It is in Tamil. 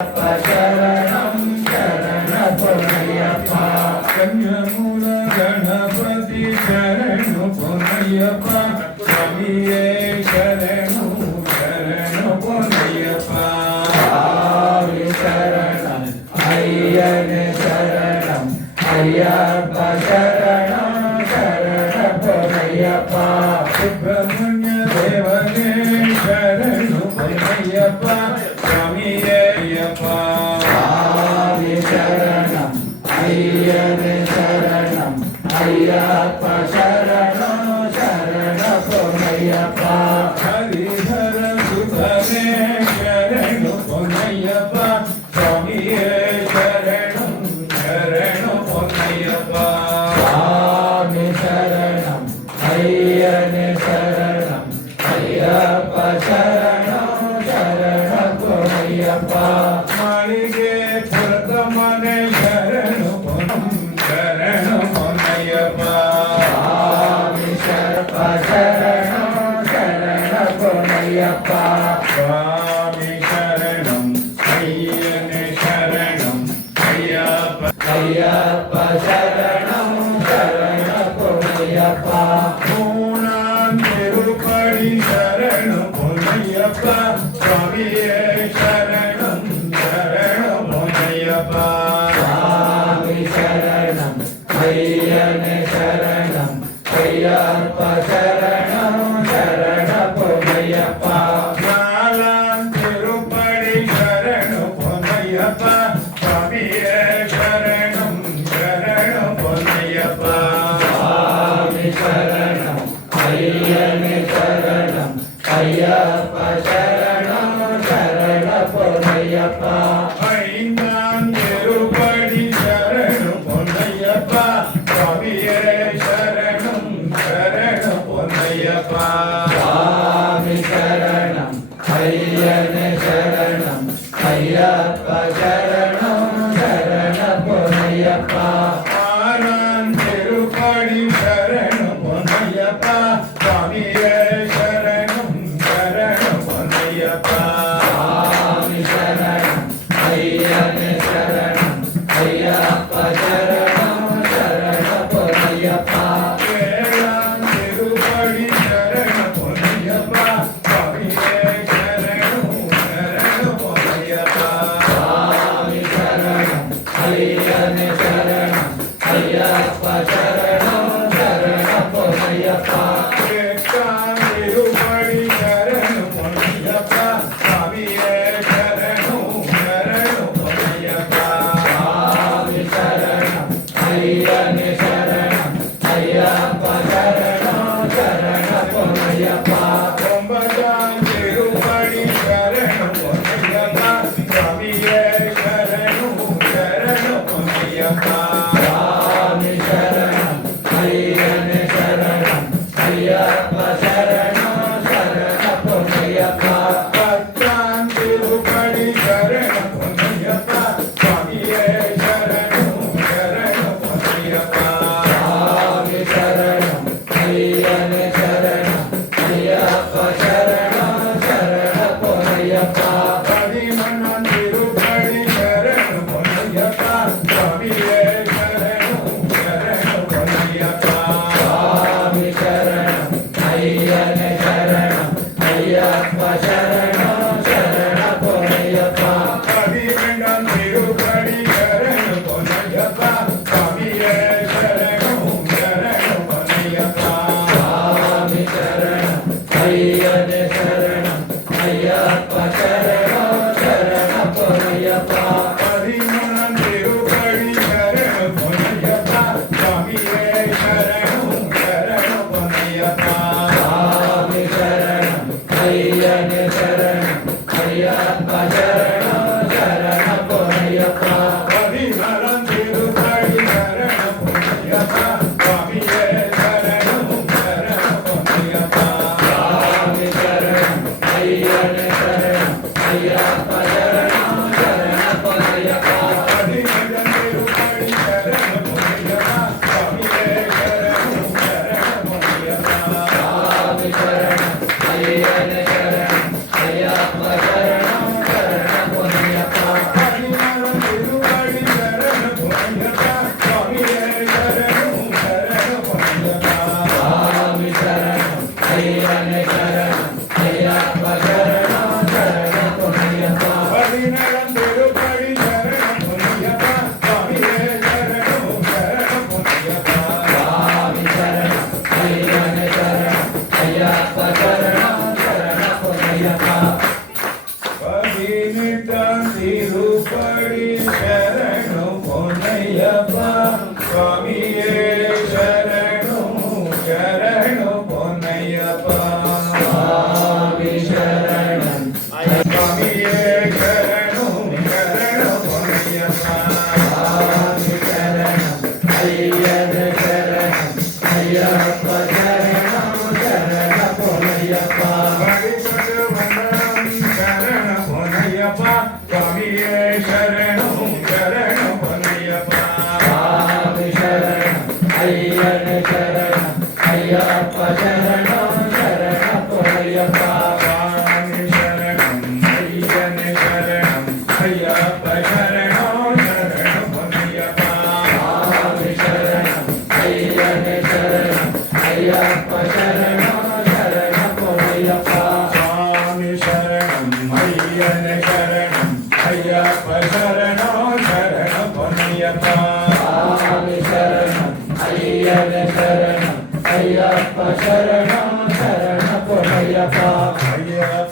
शरणं शरण पुनयप्पा कन्यमूल गणपति शरण पुनयप्पा स्वामिये शरण पुनयप्पा स्वामी शरणं अय्यन शरणं अय्यप्पा शरणं शरण पुनयप्पा सुब्रह्मण्य देवने शरण पुनयप्पा स्वामिये स्वामी शरणं अय्यन शरणं अय्यप्पा शरणं शरण पुनयप्पा हरिहर सुधने शरण पुनयप्पा स्वामिये शरणं शरण पुनयप्पा स्वामी शरणं अय्यन शरणं अय्यप्पा शरणं शरण पुनयप्पा मालिगे प्रथमने शरण पुनयप्पा स्वामी शरणं शरण पुनयप्पा स्वामी शरणं अय्यन शरणं अय्यप्पा शरणं शरण पुनयप्पा तिरुपति शरण पुनयप्पा स्वामिये शरणं शरण पुनयप्पा स्वामी शरणं अय्यन शरणं अय्यप्पा शरणं शरण पुनयप्पा तिरुपति शरण पुनयप्पा स्वामिये शरणं शरण पुनयप्पा स्वामी शरणं अय्यन शरणं अय्यप्पा शरणं शरण पुनयप्पा ऐनां तिरुपति शरण पुनयप्पा स्वामिये शरणं शरण पुनयप्पा स्वामी शरणं अय्यन शरणं अय्यप्पा शरणं शरण पुनयप्पा तिरुपति शरण पुनयप्पा स्वामिये शरणं शरण पुनयप्पा स्वामी शरणं अय्यन शरणं अय्यप्पा शरणं शरण पुनयप्पा तिरुपति शरण पुनयप्पा स्वामिये शरणं शरण पुनयप्पा स्वामी शरणं अय्यन शरणं अय्यप्पा शरणं शरण पुनयप्पा तिरुपति शरण पुनयप्पा स्वामिये शरणं शरण पुनयप्पा स्वामी शरणं अय्यन शरणं अय्यप्पा शरणं शरण पुनयप्पा तिरुपति शरण पुनयप्पा स्वामिये शरणं शरण पुनयप्पा स्वामी शरणं अय्यन शरणं अय्यप्पा शरणं शरण पुनयप्पा तिरुपति शरण पुनयप्पा स्वामिये शरणं शरण पुनयप्पा स्वामी शरणं अय्यन शरणं अय्यप्पा शरणं शरण पुनयप्पा तिरुपति शरण पुनयप्पा स्वामिये शरणं शरण पुनयप्पा स्वामी शरणं अय्यन शरणं अय्यप्पा शरणं शरण पुनयप्पा तिरुपति शरण पुनयप्पा स्वामिये शरणं शरण पुनयप्पा स्वामी शरणं अय्यन शरणं अय्यप्पा शरणं शरण पुनयप्पा तिरुपति शरण पुनयप्पा स्वामिये शरणं शरण पुनयप्पा स्वामी शरणं अय्यन शरणं अय्यप्पा शरणं शरण पुनयप्पा तिरुपति शरण पुनयप्पा स्वामिये शरणं शरण पुनयप्पा स्वामी शरणं अय्यन शरणं अय्यप्पा शरणं शरण पुनयप्पा பொன்னையப்பா சுவாமியே சரணம் சரணம் பொன்னையப்பா சுவாமி சரணம் சுவாமியே சரணம் சரணம் பொன்னையப்பா சுவாமி சரணம் ஐயனே சரணம் ஐயப்ப சரணம் சரண பொன்னையப்பா வழிபடு வந்தனம் சரணம் பொன்னையப்பா சுவாமியே சரணம் சரணம் பொன்னையப்பா சுவாமி சரணம் ஐயனே சரணம் ஐயப்ப சரணம் சரண பொன்னையப்பா சுவாமி சரணம் ஐயனே சரணம் ஐயப்ப சரணம் சரணம் பொன்னையப்பா சுவாமி சரணம் ஐயனே சரணம் ஐயப்ப சரணம் சரண பொன்னையப்பா சுவாமி சரணம் ஐயனே சரணம் ஐயப்ப சரணம் சரணம் பொன்னையப்பா சுவாமி சரணம் ஐயனே சரணம் ஐயப்ப சரணம் சரண பொன்னையப்பா ஐயப்ப